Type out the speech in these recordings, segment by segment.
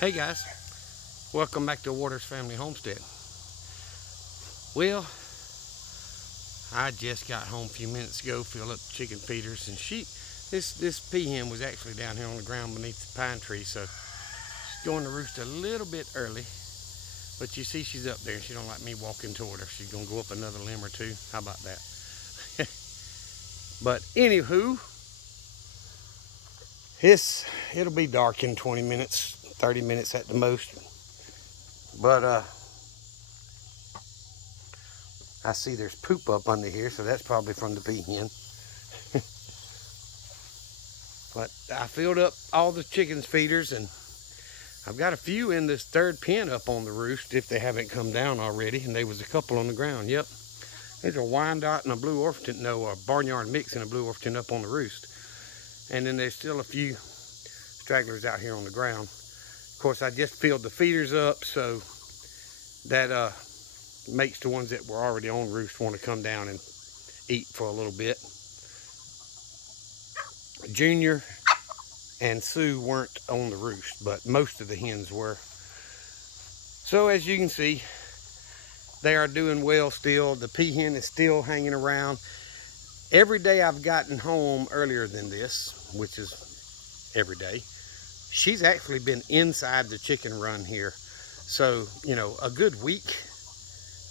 Hey guys, welcome back to Waters Family Homestead. Well, I just got home a few minutes ago, filled up the chicken feeders, and this peahen was actually down here on the ground beneath the pine tree, so she's going to roost a little bit early. But you see she's up there, and she don't like me walking toward her. She's gonna go up another limb or two. How about that? But anywho, it'll be dark in 20 minutes, 30 minutes at the most. But I see there's poop up under here, so that's probably from the peahen. But I filled up all the chickens' feeders, and I've got a few in this third pen up on the roost if they haven't come down already, and there was a couple on the ground. Yep, there's a Wyandotte and a Blue Orpington, no, a Barnyard Mix and a Blue Orpington up on the roost. And then there's still a few stragglers out here on the ground. Of course, I just filled the feeders up, so that makes the ones that were already on roost want to come down and eat for a little bit. Junior and Sue weren't on the roost, but most of the hens were. So as you can see, they are doing well still. The peahen is still hanging around. Every day I've gotten home earlier than this, which is every day, she's actually been inside the chicken run here. So, you know, a good week,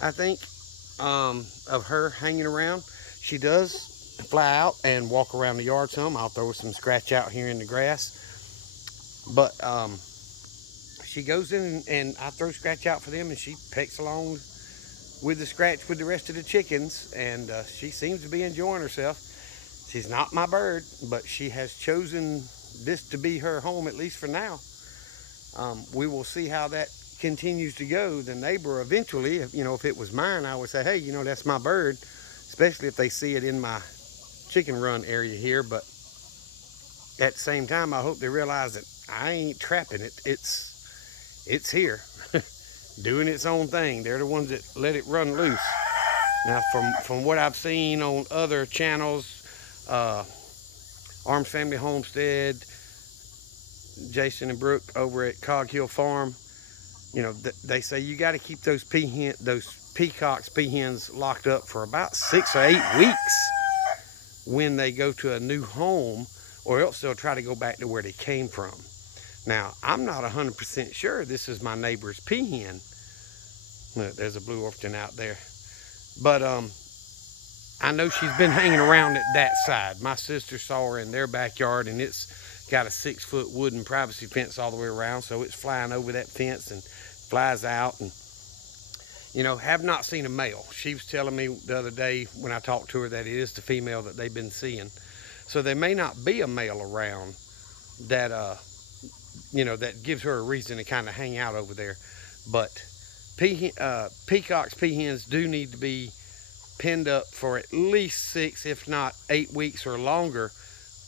I think, of her hanging around. She does fly out and walk around the yard some. I'll throw some scratch out here in the grass. But she goes in and I throw scratch out for them, and she pecks along with the scratch with the rest of the chickens, and she seems to be enjoying herself. She's not my bird, but she has chosen this to be her home, at least for now. We will see how that continues to go. The neighbor eventually, if it was mine, I would say, hey, that's my bird, especially if they see it in my chicken run area here. But at the same time, I hope they realize that I ain't trapping it. It's here doing its own thing. They're the ones that let it run loose. Now, from what I've seen on other channels, Arms Family Homestead, Jason and Brooke over at Cog Hill Farm, they say you got to keep those peacocks, peahens locked up for about 6 or 8 weeks when they go to a new home, or else they'll try to go back to where they came from. Now, I'm not 100% sure this is my neighbor's peahen. Look, there's a Blue Orpington out there. But I know she's been hanging around at that side. My sister saw her in their backyard, and it's got a 6-foot wooden privacy fence all the way around, so it's flying over that fence and flies out. And have not seen a male. She was telling me the other day when I talked to her that it is the female that they've been seeing. So there may not be a male around that that gives her a reason to kind of hang out over there. But peacocks, peahens do need to be penned up for at least 6, if not 8 weeks or longer,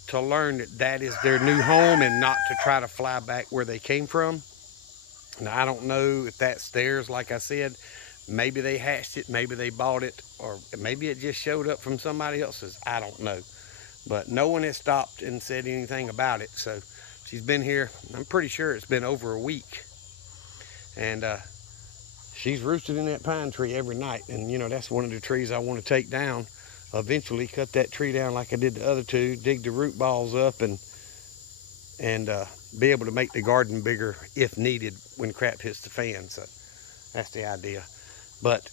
to learn that is their new home and not to try to fly back where they came from. Now, I don't know if that's theirs. Like I said, maybe they hatched it, maybe they bought it, or maybe it just showed up from somebody else's. I don't know. But no one has stopped and said anything about it. So she's been here, I'm pretty sure it's been over a week. And she's roosted in that pine tree every night. And, that's one of the trees I want to take down. Eventually cut that tree down like I did the other two, dig the root balls up, and be able to make the garden bigger if needed when crap hits the fan. So that's the idea. But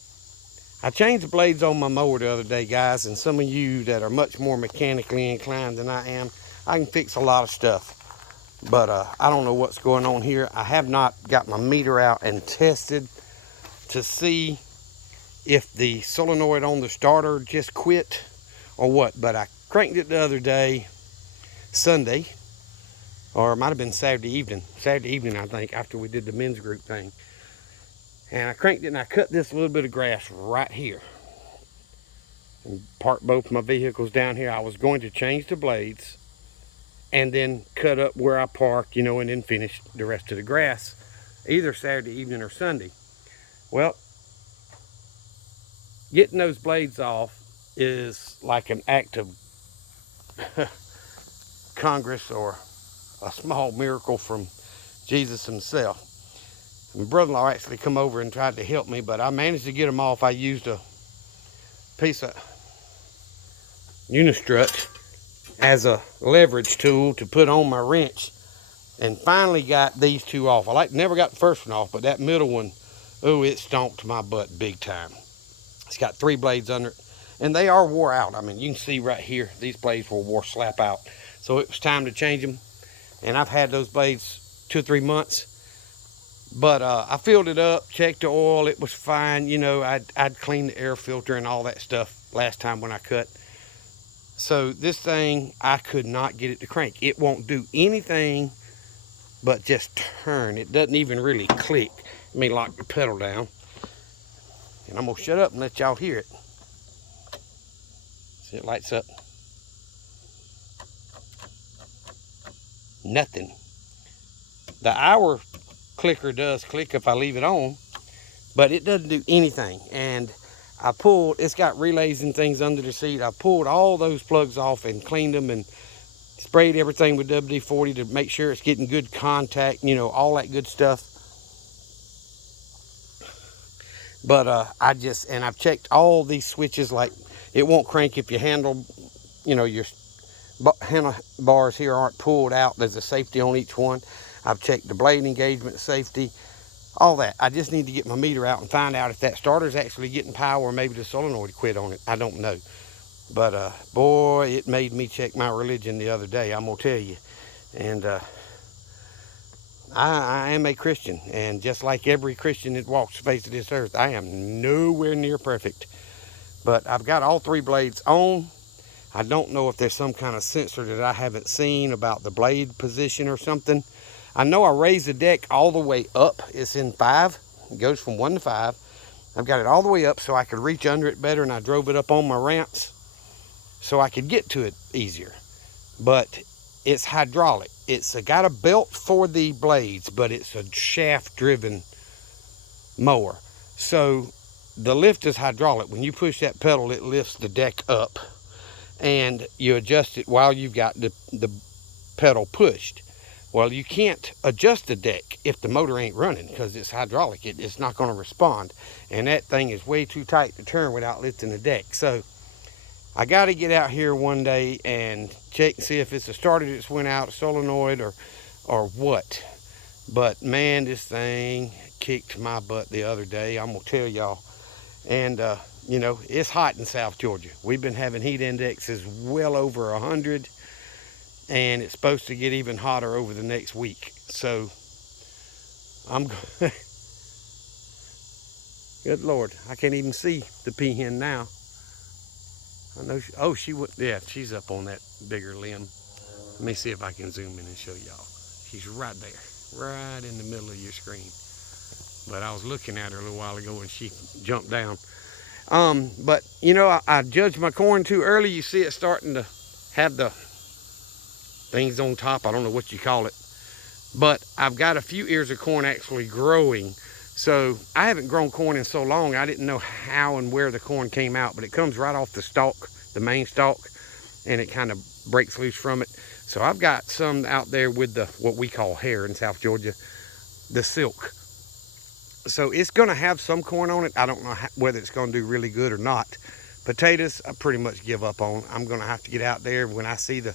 I changed the blades on my mower the other day, guys, and some of you that are much more mechanically inclined than I am, I can fix a lot of stuff. But I don't know what's going on here. I have not got my meter out and tested to see if the solenoid on the starter just quit or what. But I cranked it the other day, Sunday, or it might have been Saturday evening, I think, after we did the men's group thing. And I cranked it and I cut this little bit of grass right here and parked both my vehicles down here. I was going to change the blades and then cut up where I parked, and then finish the rest of the grass either Saturday evening or Sunday. Well, getting those blades off is like an act of Congress or a small miracle from Jesus himself. My brother-in-law actually come over and tried to help me, but I managed to get them off. I used a piece of unistrut as a leverage tool to put on my wrench, and finally got these two off. Never got the first one off, but that middle one, oh, it stomped my butt big time. It's got 3 blades under it, and they are wore out. I mean, you can see right here, these blades were wore slap out. So it was time to change them, and I've had those blades 2 or 3 months. But I filled it up, checked the oil, it was fine. You know, I'd cleaned the air filter and all that stuff last time when I cut. So this thing, I could not get it to crank. It won't do anything but just turn. It doesn't even really click. Let me lock the pedal down. And I'm gonna shut up and let y'all hear it. See, it lights up. Nothing. The hour clicker does click if I leave it on, but it doesn't do anything. And I pulled, it's got relays and things under the seat. I pulled all those plugs off and cleaned them and sprayed everything with WD-40 to make sure it's getting good contact, you know, all that good stuff. But I've checked all these switches. Like, it won't crank if your handle, you know, your handlebars here aren't pulled out. There's a safety on each one. I've checked the blade engagement safety, all that. I just need to get my meter out and find out if that starter's actually getting power, or maybe the solenoid quit on it. I don't know. But boy, it made me check my religion the other day, I'm gonna tell you. And I am a Christian, and just like every Christian that walks the face of this earth, I am nowhere near perfect. But I've got all 3 blades on. I don't know if there's some kind of sensor that I haven't seen about the blade position or something. I know I raised the deck all the way up. It's in 5. It goes from 1 to 5. I've got it all the way up so I could reach under it better, and I drove it up on my ramps so I could get to it easier. But it's hydraulic. It's got a belt for the blades, but it's a shaft-driven mower. So the lift is hydraulic. When you push that pedal, it lifts the deck up, and you adjust it while you've got the pedal pushed. Well, you can't adjust the deck if the motor ain't running, because it's hydraulic. It's not going to respond, and that thing is way too tight to turn without lifting the deck. So I got to get out here one day and check and see if it's a starter that's went out, solenoid, or what. But man, this thing kicked my butt the other day, I'm gonna tell y'all. And you know, it's hot in South Georgia. We've been having heat indexes well over 100, and it's supposed to get even hotter over the next week. So I'm good Lord, I can't even see the peahen now. I know she would, yeah, she's up on that bigger limb. Let me see if I can zoom in and show y'all. She's right there, right in the middle of your screen. But I was looking at her a little while ago and she jumped down. But you know, I judged my corn too early. You see it starting to have the things on top. I don't know what you call it. But I've got a few ears of corn actually growing. So I haven't grown corn in so long, I didn't know how and where the corn came out, but it comes right off the stalk, the main stalk, and it kind of breaks loose from it. So I've got some out there with the, what we call hair in South Georgia, the silk. So it's gonna have some corn on it. I don't know whether it's gonna do really good or not. Potatoes, I pretty much give up on. I'm gonna have to get out there when I see the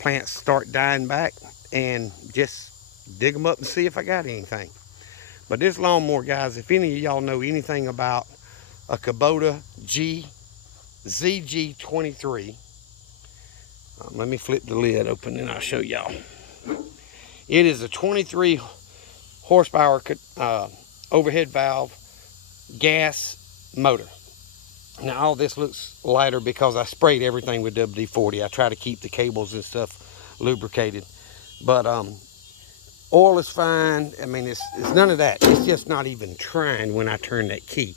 plants start dying back and just dig them up and see if I got anything. But this lawnmower, guys, if any of y'all know anything about a Kobota zq23, let me flip the lid open and I'll show y'all. It is a 23 horsepower overhead valve gas motor. Now all this looks lighter because I sprayed everything with WD-40. I try to keep the cables and stuff lubricated. But oil is fine. I mean, it's none of that. It's just not even trying when I turn that key.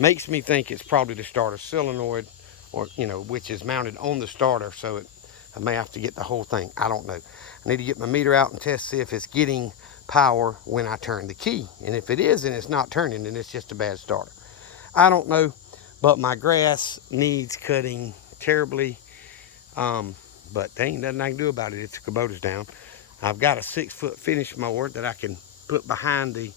Makes me think it's probably the starter solenoid, or you know, which is mounted on the starter. So I may have to get the whole thing. I don't know. I need to get my meter out and test, see if it's getting power when I turn the key. And if it is and it's not turning, then it's just a bad starter. I don't know. But my grass needs cutting terribly. But there ain't nothing I can do about it. It's the Kubota's down. I've got a 6-foot finish mower that I can put behind the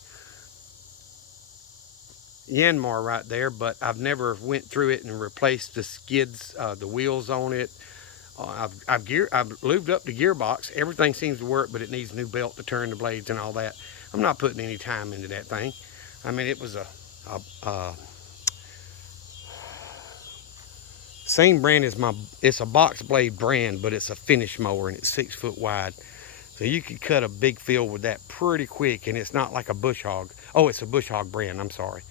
Yanmar right there, but I've never went through it and replaced the skids, the wheels on it. I've lubed up the gearbox. Everything seems to work, but it needs a new belt to turn the blades and all that. I'm not putting any time into that thing. I mean, it was a same brand as it's a box blade brand, but it's a finish mower and it's 6 foot wide. So you could cut a big field with that pretty quick, and it's not like a bush hog. Oh, it's a bush hog brand, I'm sorry.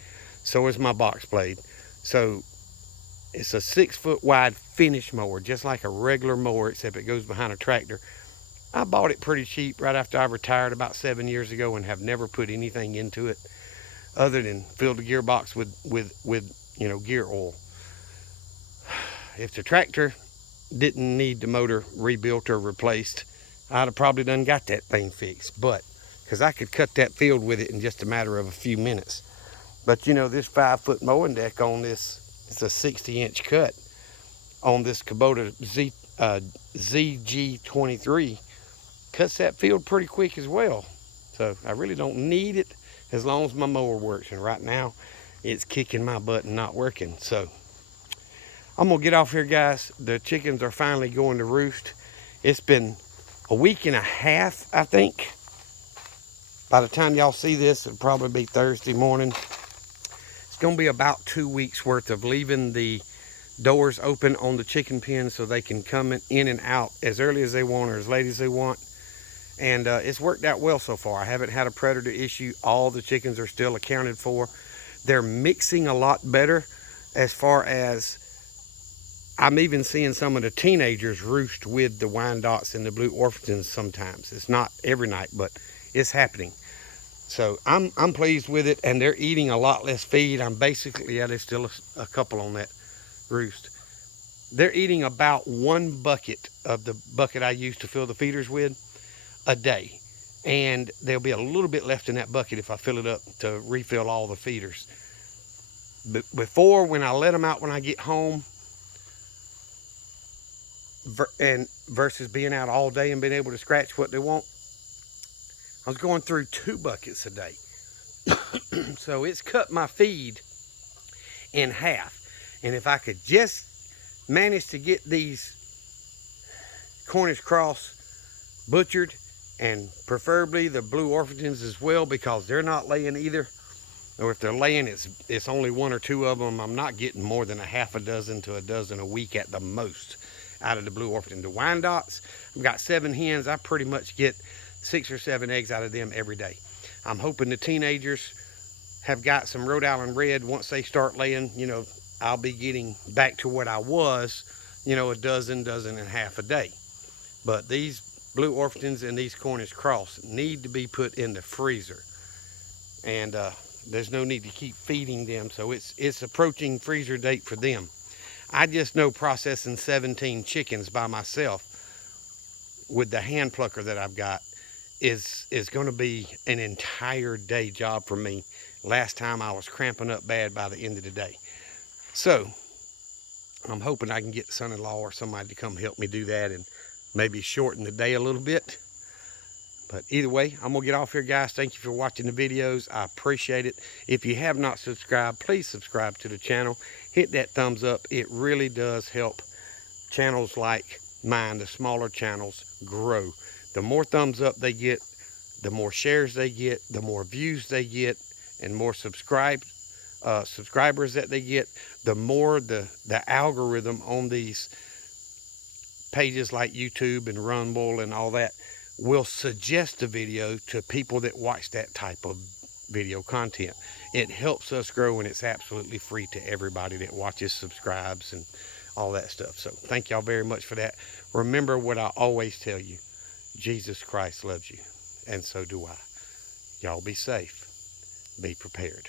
So is my box blade. So it's a 6 foot wide finish mower, just like a regular mower, except it goes behind a tractor. I bought it pretty cheap right after I retired about 7 years ago and have never put anything into it other than fill the gearbox with gear oil. If the tractor didn't need the motor rebuilt or replaced, I'd have probably done got that thing fixed. But because I could cut that field with it in just a matter of a few minutes. But this 5-foot mowing deck on this, it's a 60-inch cut on this Kobota zq23, cuts that field pretty quick as well. So I really don't need it as long as my mower works. And right now it's kicking my butt and not working. So I'm gonna get off here, guys. The chickens are finally going to roost. It's been a week and a half, I think. By the time y'all see this, it'll probably be Thursday morning. It's gonna be about 2 weeks worth of leaving the doors open on the chicken pen so they can come in and out as early as they want or as late as they want. And it's worked out well so far. I haven't had a predator issue. All the chickens are still accounted for. They're mixing a lot better, as far as I'm even seeing some of the teenagers roost with the Wyandottes and the Blue Orpingtons sometimes. It's not every night, but it's happening. So I'm pleased with it, and they're eating a lot less feed. I'm basically, there's still a couple on that roost. They're eating about 1 bucket of the bucket I use to fill the feeders with a day. And there'll be a little bit left in that bucket if I fill it up to refill all the feeders. But before, when I let them out when I get home, and versus being out all day and being able to scratch what they want, I was going through 2 buckets a day. So it's cut my feed in half. And if I could just manage to get these Cornish cross butchered, and preferably the Blue Orpingtons as well, because they're not laying either, or if they're laying, it's only 1 or 2 of them. I'm not getting more than a half a dozen to a dozen a week at the most out of the Blue Orpington. The Wyandottes, I've got 7 hens. I pretty much get 6 or 7 eggs out of them every day. I'm hoping the teenagers have got some Rhode Island Red. Once they start laying, I'll be getting back to what I was, a dozen and a half a day. But these Blue Orpingtons and these Cornish cross need to be put in the freezer. And there's no need to keep feeding them. So it's approaching freezer date for them. I just know processing 17 chickens by myself with the hand plucker that I've got is going to be an entire day job for me. Last time I was cramping up bad by the end of the day. So I'm hoping I can get the son-in-law or somebody to come help me do that and maybe shorten the day a little bit. But either way, I'm going to get off here, guys. Thank you for watching the videos. I appreciate it. If you have not subscribed, please subscribe to the channel. Hit that thumbs up. It really does help channels like mine, the smaller channels, grow. The more thumbs up they get, the more shares they get, the more views they get, and more subscribers that they get, the more the algorithm on these pages like YouTube and Rumble and all that will suggest a video to people that watch that type of video content. It helps us grow, and it's absolutely free to everybody that watches, subscribes, and all that stuff. So thank y'all very much for that. Remember what I always tell you: Jesus Christ loves you, and so do I. Y'all be safe. Be prepared.